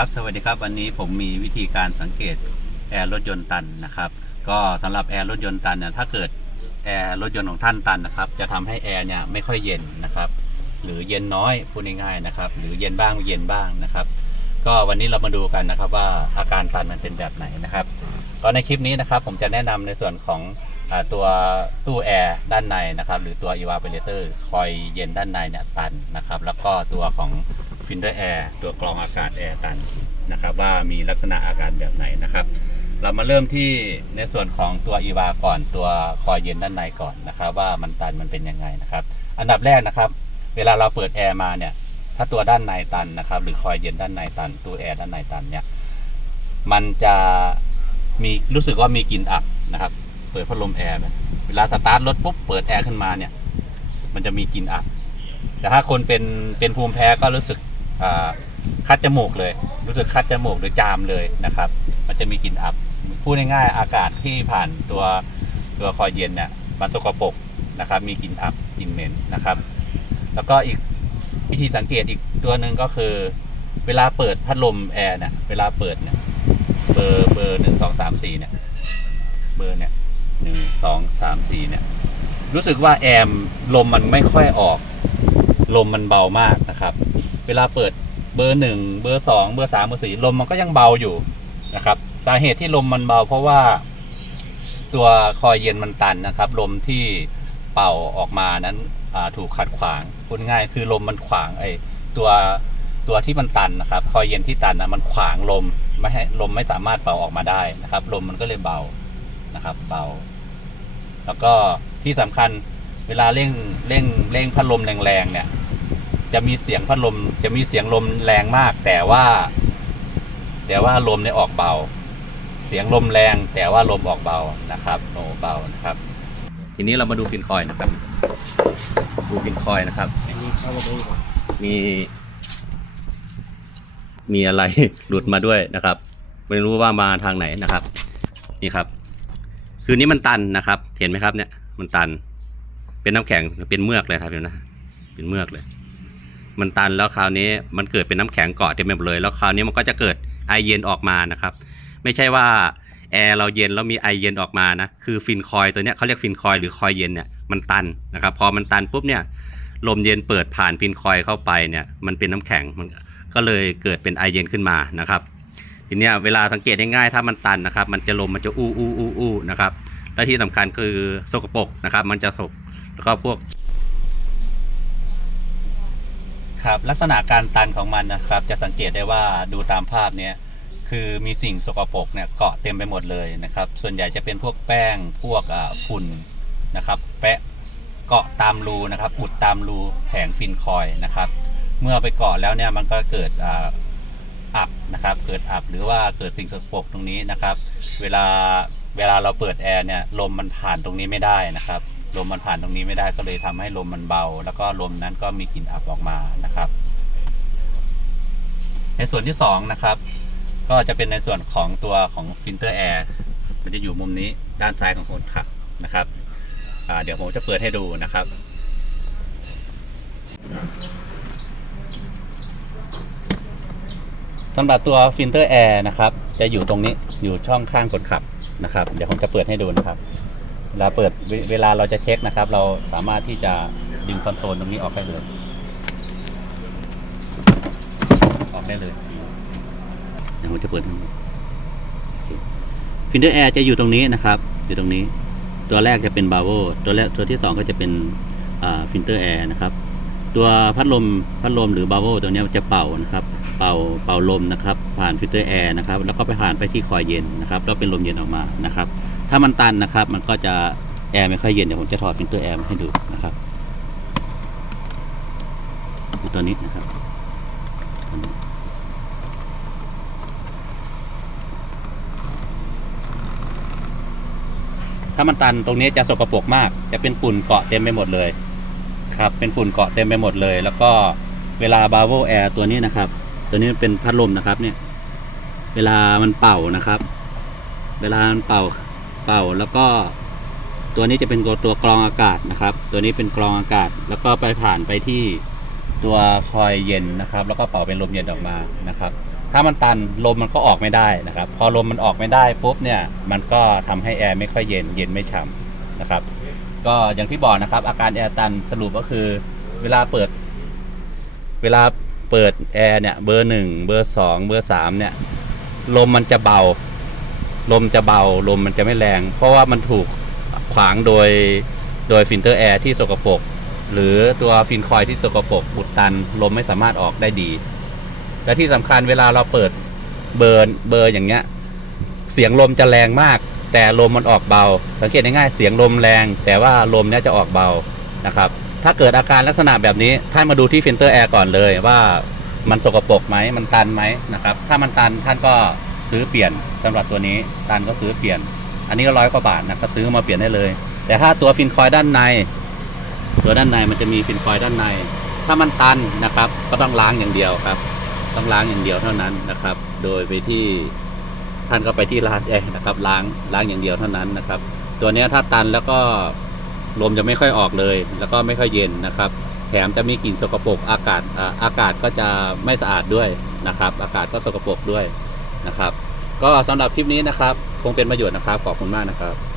ครับ สวัสดีครับ วันนี้ผมมีวิธีการสังเกตแอร์รถยนต์ตันนะครับ ก็สำหรับแอร์รถยนต์ตันเนี่ยถ้าเกิดแอร์รถยนต์ของท่านตันนะครับ จะทำให้แอร์เนี่ยไม่ค่อยเย็นนะครับ หรือเย็นน้อยพูดง่ายๆนะครับ หรือเย็นบ้างเย็นบ้างนะครับ ก็วันนี้เรามาดูกันนะครับว่าอาการตันมันเป็นแบบไหนนะครับก็ในคลิปนี้นะครับผมจะแนะนำในส่วนของตัวตู้แอร์ด้านในนะครับ หรือตัว evaporator คอยเย็นด้านในเนี่ยตันนะครับ แล้วก็ตัวของ ฟิลเตอร์แอร์ตัวกรองอากาศแอร์ตันนะครับว่ามีลักษณะอาการแบบไหนนะครับ เรามาเริ่มที่ในส่วนของตัว EVA ก่อนตัวคอยเย็นด้านในก่อนนะครับ ว่ามันตันมันเป็นยังไงนะครับ อันดับแรกนะครับ เวลาเราเปิดแอร์มาเนี่ยถ้าตัวด้านในตันนะครับ หรือคอยเย็นด้านในตันตู้แอร์ด้านในตันเนี่ยมันจะมีรู้สึกว่ามีกลิ่นอับนะครับ เปิดพัดลมแอร์เวลาสตาร์ทรถปุ๊บเปิดแอร์ขึ้นมาเนี่ย มันจะมีกลิ่นอับแต่ถ้าคนเป็นเป็นภูมิแพ้ก็รู้สึก คัดจมูกเลย รู้สึกคัดจมูกหรือจามเลยนะครับ มันจะมีกลิ่นอับพูดง่ายๆอากาศที่ผ่านตัวตัวคอยเย็นเนี่ยมันสกปรกนะครับ มีกลิ่นอับกลิ่นเหม็นนะครับ แล้วก็อีกวิธีสังเกตอีกตัวหนึ่งก็คือ เวลาเปิดพัดลมแอร์เนี่ยเวลาเปิดเนี่ยเบอร์เบอร์หนึ่งสองสามสี่เนี่ยเบอร์เนี่ยหนึ่งสองสามสี่เนี่ยรู้สึกว่าแอร์ลมมันไม่ค่อยออก ลมมันเบามากนะครับ เวลาเปิดเบอร์หนึ่งเบอร์สองเบอร์สามเบอร์สี่ลมมันก็ยังเบาอยู่นะครับ สาเหตุที่ลมมันเบาเพราะว่าตัวคอยเย็นมันตันนะครับ ลมที่เป่าออกมานั้นถูกขัดขวางพูดง่ายคือลมมันขวางไอ้ตัวตัวที่มันตันนะครับ คอยเย็นที่ตันนะมันขวางลมไม่ให้ลมไม่สามารถเป่าออกมาได้นะครับ ลมมันก็เลยเบานะครับ เบา แล้วก็ที่สำคัญเวลาเร่งเร่งเร่งพัดลมแรงๆเนี่ย จะมีเสียงพัดลม จะมีเสียงลมแรงมาก แต่ว่า แต่ว่าลมเนี่ยออกเบา เสียงลมแรง แต่ว่าลมออกเบานะครับโอ้เบานะครับ ทีนี้เรามาดูฟินคอยนะครับ ดูฟินคอยนะครับ อันนี้เข้ามาดูก่อนมี มีอะไร หลุดมาด้วยนะครับ ไม่รู้ว่ามาทางไหนนะครับ นี่ครับ คือนี้มันตันนะครับ เห็นไหมครับเนี่ย มันตัน เป็นน้ำแข็งเป็นเมือกเลยครับเห็นนะ เป็นเมือกเลย มันตันแล้วคราวนี้มันเกิดเป็นน้ำแข็งเกาะเต็มไปหมดเลย แล้วคราวนี้มันก็จะเกิดไอเย็นออกมานะครับ ไม่ใช่ว่าแอร์เราเย็นแล้วมีไอเย็นออกมานะคือฟินคอยตัวเนี้ยเขาเรียกฟินคอยหรือคอยเย็นเนี่ยมันตันนะครับ พอมันตันปุ๊บเนี่ยลมเย็นเปิดผ่านฟินคอยเข้าไปเนี่ยมันเป็นน้ำแข็งมันก็เลยเกิดเป็นไอเย็นขึ้นมานะครับทีเนี้ยเวลาสังเกตง่ายๆถ้ามันตันนะครับ มันจะลมมันจะอู้อู้อู้อู้นะครับและที่สำคัญคือสกปรกนะครับ มันจะสกแล้วก็พวก ครับลักษณะการตันของมันนะครับ จะสังเกตได้ว่าดูตามภาพเนี้ยคือมีสิ่งสกปรกเนี่ยเกาะเต็มไปหมดเลยนะครับ ส่วนใหญ่จะเป็นพวกแป้งพวกฝุ่นนะครับแปะเกาะตามรูนะครับอุดตามรูแผงฟินคอยนะครับ เมื่อไปเกาะแล้วเนี่ยมันก็เกิดอับนะครับ เกิดอับหรือว่าเกิดสิ่งสกปรกตรงนี้นะครับ เวลาเวลาเราเปิดแอร์เนี่ยลมมันผ่านตรงนี้ไม่ได้นะครับ ลมมันผ่านตรงนี้ไม่ได้ก็เลยทำให้ลมมันเบา แล้วก็ลมนั้นก็มีกลิ่นอับออกมานะครับ ในส่วนที่สองนะครับ ก็จะเป็นในส่วนของตัวของฟิลเตอร์แอร์มันจะอยู่มุมนี้ด้านซ้ายของคนขับนะครับเดี๋ยวผมจะเปิดให้ดูนะครับสำหรับตัวฟิลเตอร์แอร์นะครับ จะอยู่ตรงนี้อยู่ช่องข้างคนขับนะครับ เดี๋ยวผมจะเปิดให้ดูนะครับ เวลาเปิดเวเวลาเราจะเช็คนะครับ เราสามารถที่จะดึงคอนโซลตรงนี้ออกได้เลยออกได้เลยเดี๋ยวผมจะเปิดให้ดูฟิลเตอร์แอร์จะอยู่ตรงนี้นะครับ อยู่ตรงนี้ ตัวแรกจะเป็นบาโวตัวแรกตัวที่สองก็จะเป็นฟิลเตอร์แอร์นะครับ ตัวพัดลมพัดลมหรือบาโวตัวนี้จะเป่านะครับ เป่าเป่าลมนะครับ ผ่านฟิลเตอร์แอร์นะครับ แล้วก็ไปผ่านไปที่คอยเย็นนะครับ แล้วเป็นลมเย็นออกมานะครับ ถ้ามันตันนะครับ มันก็จะแอร์ไม่ค่อยเย็นเดี๋ยวผมจะถอดฟิลเตอร์แอร์มาให้ดูนะครับคือตัวนี้นะครับถ้ามันตันตรงนี้จะสกปรกมาก จะเป็นฝุ่นเกาะเต็มไปหมดเลยครับ เป็นฝุ่นเกาะเต็มไปหมดเลย แล้วก็เวลาบาโวแอร์ตัวนี้นะครับ ตัวนี้เป็นพัดลมนะครับเนี่ย เวลามันเป่านะครับ เวลามันเป่า เป่าแล้วก็ตัวนี้จะเป็นตัวตัวกรองอากาศนะครับ ตัวนี้เป็นกรองอากาศ แล้วก็ไปผ่านไปที่ตัวคอยเย็นนะครับ แล้วก็เป่าเป็นลมเย็นออกมานะครับ ถ้ามันตันลมมันก็ออกไม่ได้นะครับ พอลมมันออกไม่ได้ปุ๊บเนี่ยมันก็ทำให้แอร์ไม่ค่อยเย็นเย็นไม่ฉ่ำนะครับ ก็อย่างที่บอกนะครับ อาการแอร์ตันสรุปก็คือ เวลาเปิด เวลาเปิดแอร์เนี่ยเบอร์หนึ่งเบอร์สองเบอร์สามเนี่ยลมมันจะเบา ลมจะเบาลมมันจะไม่แรง เพราะว่ามันถูกขวางโดยโดยฟิลเตอร์แอร์ที่สกปรกหรือตัวฟินคอยล์ที่สกปรกอุดตัน ลมไม่สามารถออกได้ดี และที่สำคัญเวลาเราเปิดเบอร์เบอร์อย่างเงี้ย เสียงลมจะแรงมาก แต่ลมมันออกเบา สังเกตง่ายๆเสียงลมแรง แต่ว่าลมเนี่ยจะออกเบานะครับ ถ้าเกิดอาการลักษณะแบบนี้ท่านมาดูที่ฟิลเตอร์แอร์ก่อนเลยว่ามันสกปรกไหมมันตันไหมนะครับ ถ้ามันตันท่านก็ ซื้อเปลี่ยนสำหรับตัวนี้ตันก็ซื้อเปลี่ยน อันนี้ก็ร้อยกว่าบาทนะก็ซื้อมาเปลี่ยนได้เลย แต่ถ้าตัวฟินคอยด้านใน ตัวด้านในมันจะมีฟินคอยด้านใน ถ้ามันตันนะครับ ก็ต้องล้างอย่างเดียวครับ ต้องล้างอย่างเดียวเท่านั้นนะครับ โดยไปที่ท่านก็ไปที่ร้านแอร์นะครับ ล้างล้างอย่างเดียวเท่านั้นนะครับ ตัวนี้ถ้าตันแล้วก็ลมจะไม่ค่อยออกเลย แล้วก็ไม่ค่อยเย็นนะครับแถมจะมีกลิ่นสกปรกอากาศอาอากาศก็จะไม่สะอาดด้วยนะครับ อากาศก็สกปรกด้วย นะครับ ก็สำหรับคลิปนี้นะครับ คงเป็นประโยชน์นะครับ ขอบคุณมากนะครับ